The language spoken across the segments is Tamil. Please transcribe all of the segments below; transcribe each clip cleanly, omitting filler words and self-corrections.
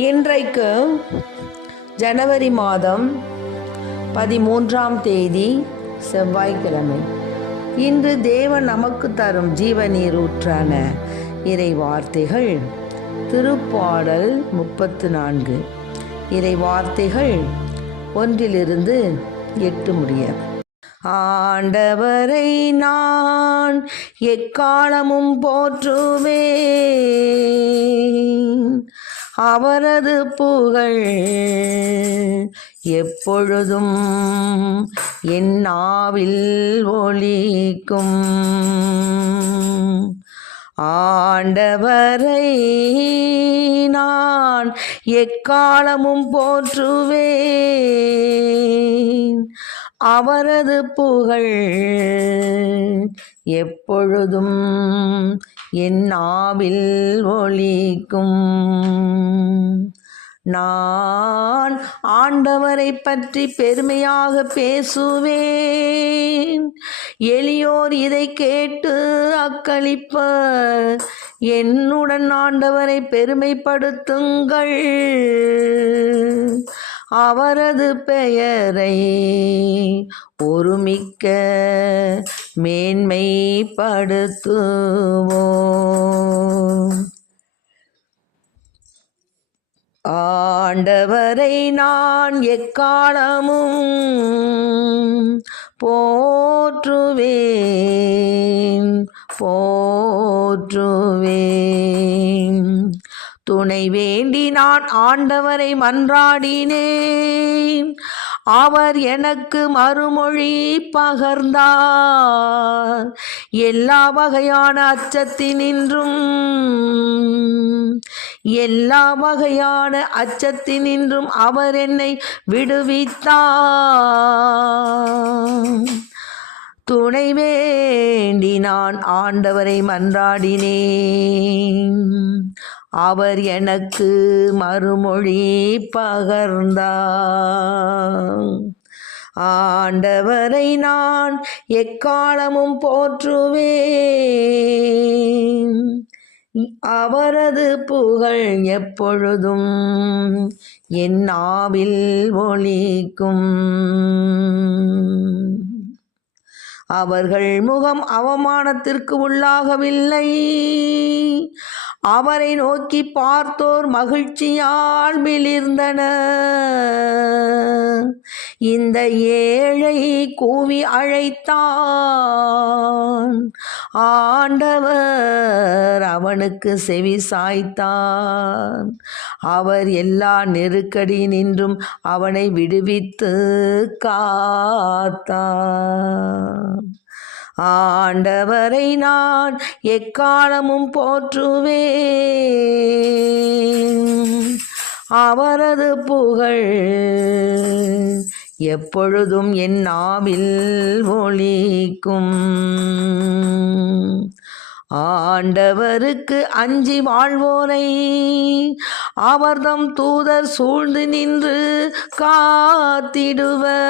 இன்றைக்கு ஜனவரி மாதம் 13ஆம் தேதி செவ்வாய்க்கிழமை. இன்று தேவன் நமக்கு தரும் ஜீவநீரூற்றான இறை வார்த்தைகள் திருப்பாடல் 34. இறை வார்த்தைகள் 1-8 முடிய. ஆண்டவரை நான் எக்காலமும் போற்றுவேன், அவரது புகழ் எப்பொழுதும் என் நாவில் ஒலிக்கும். ஆண்டவரை நான் எக்காலமும் போற்றுவேன், அவரது புகழ் எப்பொழுதும் என் நாவில் ஒலிக்கும். நான் ஆண்டவரை பற்றி பெருமையாக பேசுவேன், எளியோர் இதை கேட்டு அக்களிப்பர். என்னுடன் ஆண்டவரை பெருமைப்படுத்துங்கள், அவரது பெயரை ஒருமிக்க மேன்மைப்படுத்துவோம். ஆண்டவரை நான் எக்காலமும் போற்றுவேன் போற்றுவேன். துணை வேண்டி நான் ஆண்டவரை மன்றாடினேன், அவர் எனக்கு மறுமொழி பகர்ந்தார். எல்லா வகையான அச்சத்தினின்றும் அவர் என்னை விடுவித்தார். துணை வேண்டி நான் ஆண்டவரை மன்றாடினேன், அவர் எனக்கு மறுமொழி பகர்ந்தார். ஆண்டவரை நான் எக்காலமும் போற்றுவேன், அவரது புகழ் எப்பொழுதும் என் நாவில் ஒலிக்கும். அவர்கள் முகம் அவமானத்திற்கு உள்ளாகவில்லை, அவரை நோக்கி பார்த்தோர் மகிழ்ச்சியால் மிளிர்ந்தனர். இந்த ஏழை கூவி அழைத்தான், ஆண்டவர் அவனுக்கு செவி சாய்த்தார். அவர் எல்லா நெருக்கடியினின்றும் அவனை விடுவித்து காத்தார். ஆண்டவரை நான் எக்காலமும் போற்றுவேன், அவரது புகழ் எப்பொழுதும் என் நாவில் ஒலிக்கும். ஆண்டவருக்கு அஞ்சி வாழ்வோரை அவர்தம் தூதர் சூழ்ந்து நின்று காத்திடுவர்.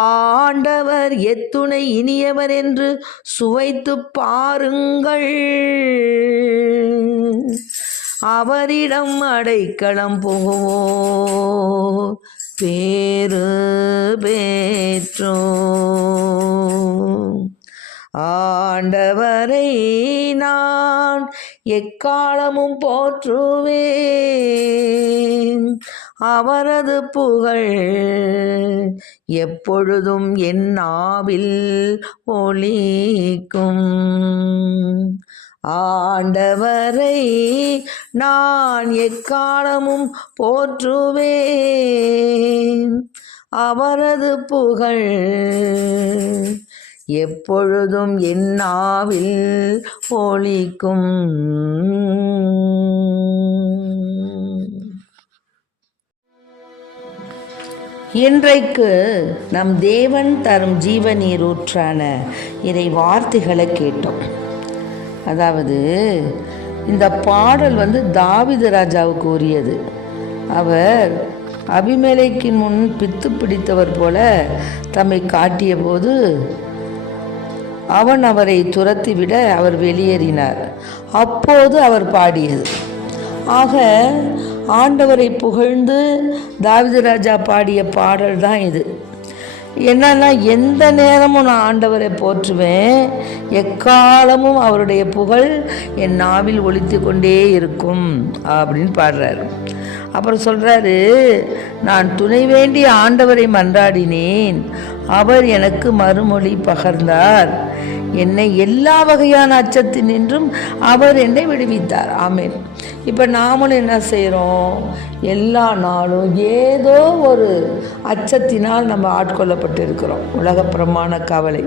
ஆண்டவர் எத்துணை இனியவர் என்று சுவைத்து பாருங்கள், அவரிடம் அடைக்கலம் புகுவோர் பேறு பெற்றோர். ஆண்டவரை நான் எக்காலமும் போற்றுவேன், அவரது புகழ் எப்பொழுதும் என் நாவில் ஒலிக்கும். ஆண்டவரை நான் எக்காலமும் போற்றுவேன், அவரது புகழ் எப்பொழுதும் என் நாவில் ஒலிக்கும். இன்றைக்கு நம் தேவன் தரும் ஜீவநீரூற்றான இறை வார்த்தைகளை கேட்டோம். அதாவது இந்த பாடல் தாவீது ராஜாவுக்கு உரியது. அவர் அபிமெலேக்கின் முன் பித்து பிடித்தவர் போல தம்மை காட்டிய போது அவன் அவரை துரத்திவிட அவர் வெளியேறினார். அப்போது அவர் பாடியது, ஆக ஆண்டவரை புகழ்ந்து தாவீது ராஜா பாடிய பாடல் தான் இது. என்னன்னா, எந்த நேரமும் நான் ஆண்டவரை போற்றுவேன், எக்காலமும் அவருடைய புகழ் என் நாவில் ஒலித்து கொண்டே இருக்கும் அப்படின்னு பாடுறாரு. அப்புறம் சொல்கிறாரு, நான் துணை வேண்டிய ஆண்டவரை மன்றாடினேன், அவர் எனக்கு மறுமொழி பகர்ந்தார், என்னை எல்லா வகையான அச்சத்தினின்றும் அவர் என்னை விடுவித்தார். ஆமேன். இப்போ நாமளும் என்ன செய்கிறோம், எல்லா நாளும் ஏதோ ஒரு அச்சத்தினால் நம்ம ஆட்கொள்ளப்பட்டு இருக்கிறோம். உலகப்பிரமாண கவலை,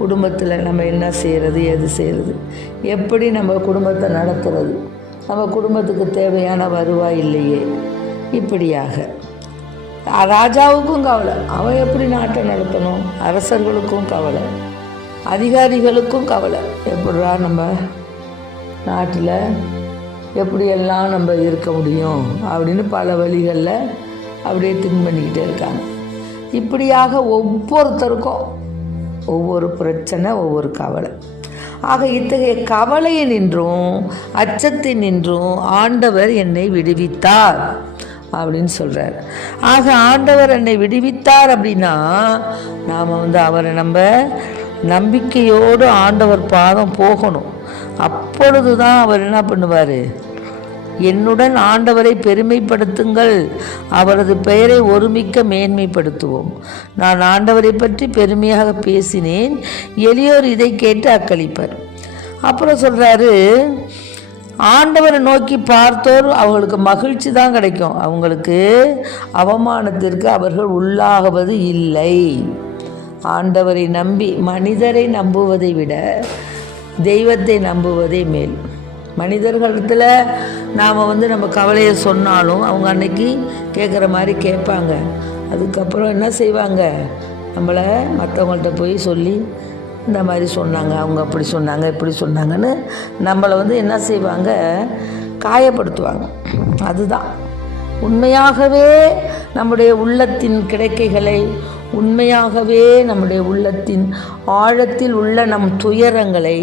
குடும்பத்தில் நம்ம என்ன செய்கிறது, எது செய்கிறது, எப்படி நம்ம குடும்பத்தை நடத்துறது, நம்ம குடும்பத்துக்கு தேவையான வருவாய் இல்லையே, இப்படியாக ராஜாவுக்கும் கவலை, அவன் எப்படி நாட்டை நடத்தணும், அரசர்களுக்கும் கவலை, அதிகாரிகளுக்கும் கவலை, எப்படிரா நம்ம நாட்டில் எப்படியெல்லாம் நம்ம இருக்க முடியும் அப்படின்னு பல வழிகளில் அப்படியே திங்க் பண்ணிக்கிட்டே இருக்காங்க. இப்படியாக ஒவ்வொருத்தருக்கும் ஒவ்வொரு பிரச்சனை, ஒவ்வொரு கவலை. ஆக இத்தகைய கவலையை நின்றும் அச்சத்தை நின்றும் ஆண்டவர் என்னை விடுவித்தார் அப்படின்னு சொல்கிறார். ஆக ஆண்டவர் என்னை விடுவித்தார் அப்படின்னா நாம் அவரை நம்ம நம்பிக்கையோடு ஆண்டவர் பாதம் போகணும். அப்பொழுது தான் அவர் என்ன பண்ணுவார், என்னுடன் ஆண்டவரை பெருமைப்படுத்துங்கள், அவரது பெயரை ஒருமிக்க மேன்மைப்படுத்துவோம். நான் ஆண்டவரை பற்றி பெருமையாக பேசினேன், எளியோர் இதை கேட்டு அக்களிப்பர். அப்புறம் சொல்கிறாரு, ஆண்டவரை நோக்கி பார்த்தோர் அவங்களுக்கு மகிழ்ச்சி தான் கிடைக்கும், அவங்களுக்கு அவமானத்திற்கு அவர்கள் உள்ளாகுவது இல்லை. ஆண்டவரை நம்பி மனிதரை நம்புவதை விட தெய்வத்தை நம்புவதே மேல். மனிதர்களிடத்தில் நாம் நம்ம கவலையை சொன்னாலும் அவங்க அன்னைக்கு கேட்குற மாதிரி கேட்பாங்க. அதுக்கப்புறம் என்ன செய்வாங்க, நம்மளை மற்றவங்கள்ட்ட போய் சொல்லி இந்த மாதிரி சொன்னாங்க, அவங்க அப்படி சொன்னாங்க, இப்படி சொன்னாங்கன்னு நம்மளை என்ன செய்வாங்க, காயப்படுத்துவாங்க. அதுதான் உண்மையாகவே நம்முடைய உள்ளத்தின் கிடைக்கைகளை, உண்மையாகவே நம்முடைய உள்ளத்தின் ஆழத்தில் உள்ள நம் துயரங்களை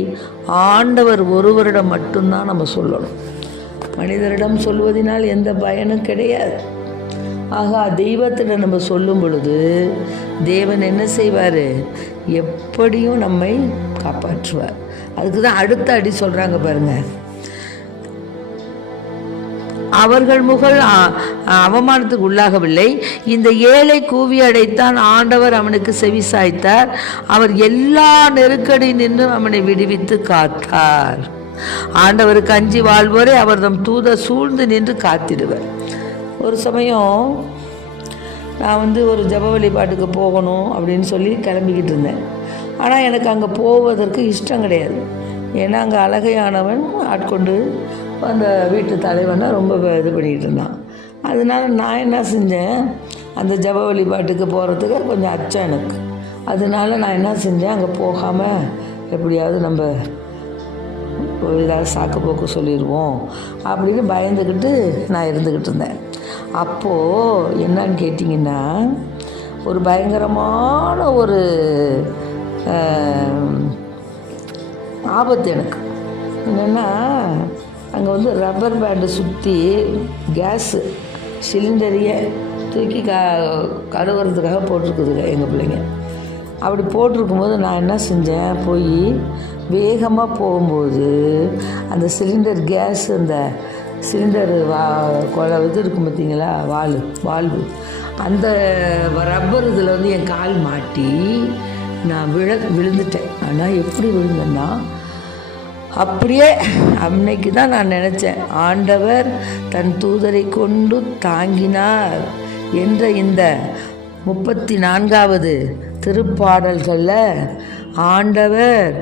ஆண்டவர் ஒருவரிடம் மட்டும்தான் நம்ம சொல்லணும். மனிதரிடம் சொல்வதனால் எந்த பயனும் கிடையாது. ஆக தெய்வத்திடம் நம்ம சொல்லும் பொழுது தேவன் என்ன செய்வார், எப்படியும் நம்மை காப்பாற்றுவார். அதுக்கு தான் அடுத்த அடி சொல்கிறாங்க பாருங்கள், அவர்கள் முகல் அவமானத்துக்கு உள்ளாகவில்லை, இந்த ஏழை கூவி அடைத்தான், ஆண்டவர் அவனுக்கு செவி சாய்த்தார், அவர் எல்லா நெருக்கடி நின்று அவனை விடுவித்து காத்தார். ஆண்டவருக்கு அஞ்சி வாழ்வோரை அவர் தம் தூதர் சூழ்ந்து நின்று காத்திடுவர். ஒரு சமயம் நான் ஒரு ஜப வழிபாட்டுக்கு போகணும் அப்படின்னு சொல்லி கிளம்பிக்கிட்டு இருந்தேன். ஆனால் எனக்கு அங்கே போவதற்கு இஷ்டம் கிடையாது. ஏன்னா அங்கே அழகையானவன் ஆட்கொண்டு அந்த வீட்டு தலைவனை ரொம்ப இது பண்ணிக்கிட்டு இருந்தான். அதனால நான் என்ன செஞ்சேன், அந்த ஜப வழிபாட்டுக்கு போகிறதுக்கு கொஞ்சம் அச்சம் எனக்கு. அதனால நான் என்ன செஞ்சேன், அங்கே போகாமல் எப்படியாவது நம்ம ஏதாவது சாக்கு போக்கு சொல்லிடுவோம் அப்படின்னு பயந்துக்கிட்டு நான் இருந்துக்கிட்டு இருந்தேன். அப்போது என்னன்னு கேட்டிங்கன்னா, ஒரு பயங்கரமான ஒரு ஆபத்து எனக்கு. என்னென்னா, அங்கே ரப்பர் பேண்டு சுற்றி கேஸு சிலிண்டரையே தூக்கி கழுவுறதுக்காக போட்டிருக்குதுங்க எங்கள் பிள்ளைங்க. அப்படி போட்டிருக்கும்போது நான் என்ன செஞ்சேன், போய் வேகமாக போகும்போது அந்த சிலிண்டர் கேஸ், அந்த சிலிண்டர் இது இருக்கும் பார்த்தீங்களா, வால்வு, அந்த ரப்பர் இதில் என் கால் மாட்டி நான் விழுந்துட்டேன். ஆனால் எப்படி விழுந்தேன்னா, அப்படியே அன்னைக்கு தான் நான் நினச்சேன், ஆண்டவர் தன் தூதரை கொண்டு தாங்கினார் என்ற இந்த 34வது திருப்பாடல்களில் ஆண்டவர்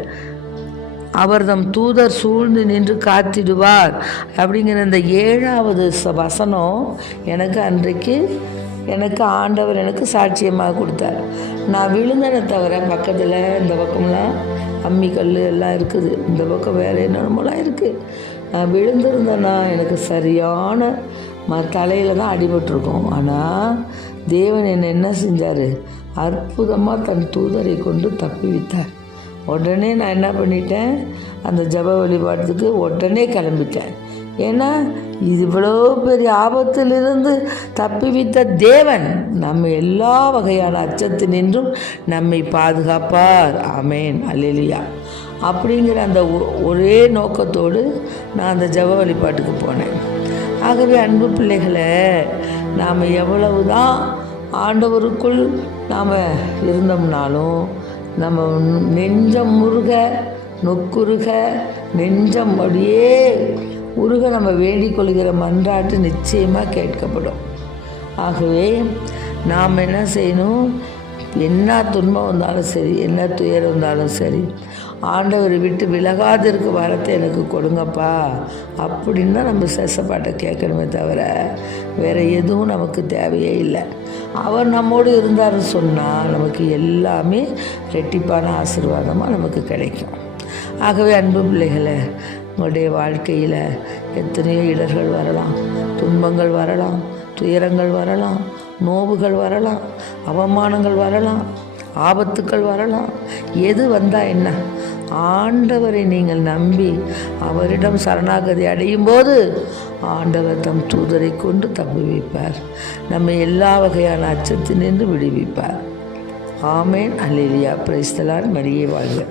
அவர் தம் தூதர் சூழ்ந்து நின்று காத்திடுவார் அப்படிங்கிற இந்த 7வது வசனம் எனக்கு ஆண்டவர் எனக்கு சாட்சியமாக கொடுத்தார். நான் விழுந்தனை தவிர பக்கத்தில் இந்த பக்கம்லாம் அம்மிக்கல் எல்லாம் இருக்குது, இந்த பக்கம் வேறு என்னென்னமோலாம் இருக்குது. நான் விழுந்திருந்தேன்னா எனக்கு சரியான தலையில் தான் அடிபட்டிருக்கும். ஆனால் தேவன் என்ன செஞ்சார், அற்புதமாக தன் தூதரை கொண்டு தப்பி வைத்தார். உடனே நான் என்ன பண்ணிட்டேன், அந்த ஜப வழிபாட்டுக்கு உடனே கிளம்பிட்டேன். ஏன்னா இது இவ்வளோ பெரிய ஆபத்திலிருந்து தப்பிவித்த தேவன் நம்ம எல்லா வகையான அச்சத்தினின்றும் நம்மை பாதுகாப்பார். ஆமேன், அல்லேலூயா. அப்படிங்கிற அந்த ஒரே நோக்கத்தோடு நான் அந்த ஜெப வழிபாட்டுக்கு போனேன். ஆகவே அன்பு பிள்ளைகளை, நாம் எவ்வளவு தான் ஆண்டவருக்குள் நாம் இருந்தோம்னாலும் நம்ம நெஞ்சம் முருக நொக்குருக நெஞ்சம் அப்படியே உருக நம்ம வேண்டிக் கொள்கிற மன்றாட்டு நிச்சயமாக கேட்கப்படும். ஆகவே நாம் என்ன செய்யணும்? என்ன துன்பம் வந்தாலும் சரி, என்ன துயரம் வந்தாலும் சரி, ஆண்டவரை விட்டு விலகாதிருக்க வரத்தை எனக்கு கொடுங்கப்பா அப்படின்னு தான் நம்ம சேசப்பாட்டை கேட்கணுமே தவிர வேறு எதுவும் நமக்கு தேவையே இல்லை. அவர் நம்மோடு இருந்தாருன்னு சொன்னால் நமக்கு எல்லாமே ரெட்டிப்பான ஆசீர்வாதமாக நமக்கு கிடைக்கும். ஆகவே அன்பு பிள்ளைகளை, உங்களுடைய வாழ்க்கையில் எத்தனையோ இடர்கள் வரலாம், துன்பங்கள் வரலாம், துயரங்கள் வரலாம், நோவுகள் வரலாம், அவமானங்கள் வரலாம், ஆபத்துக்கள் வரலாம். எது வந்தால் என்ன? ஆண்டவரை நீங்கள் நம்பி அவரிடம் சரணாகதி அடையும் போது ஆண்டவர் தம் தூதரை கொண்டு தப்புவிப்பார். நம்ம எல்லா வகையான அச்சத்தினின்று விடுவிப்பார். ஆமேன், அல்லேலூயா. Praise the Lord. மரியே வாழ்க.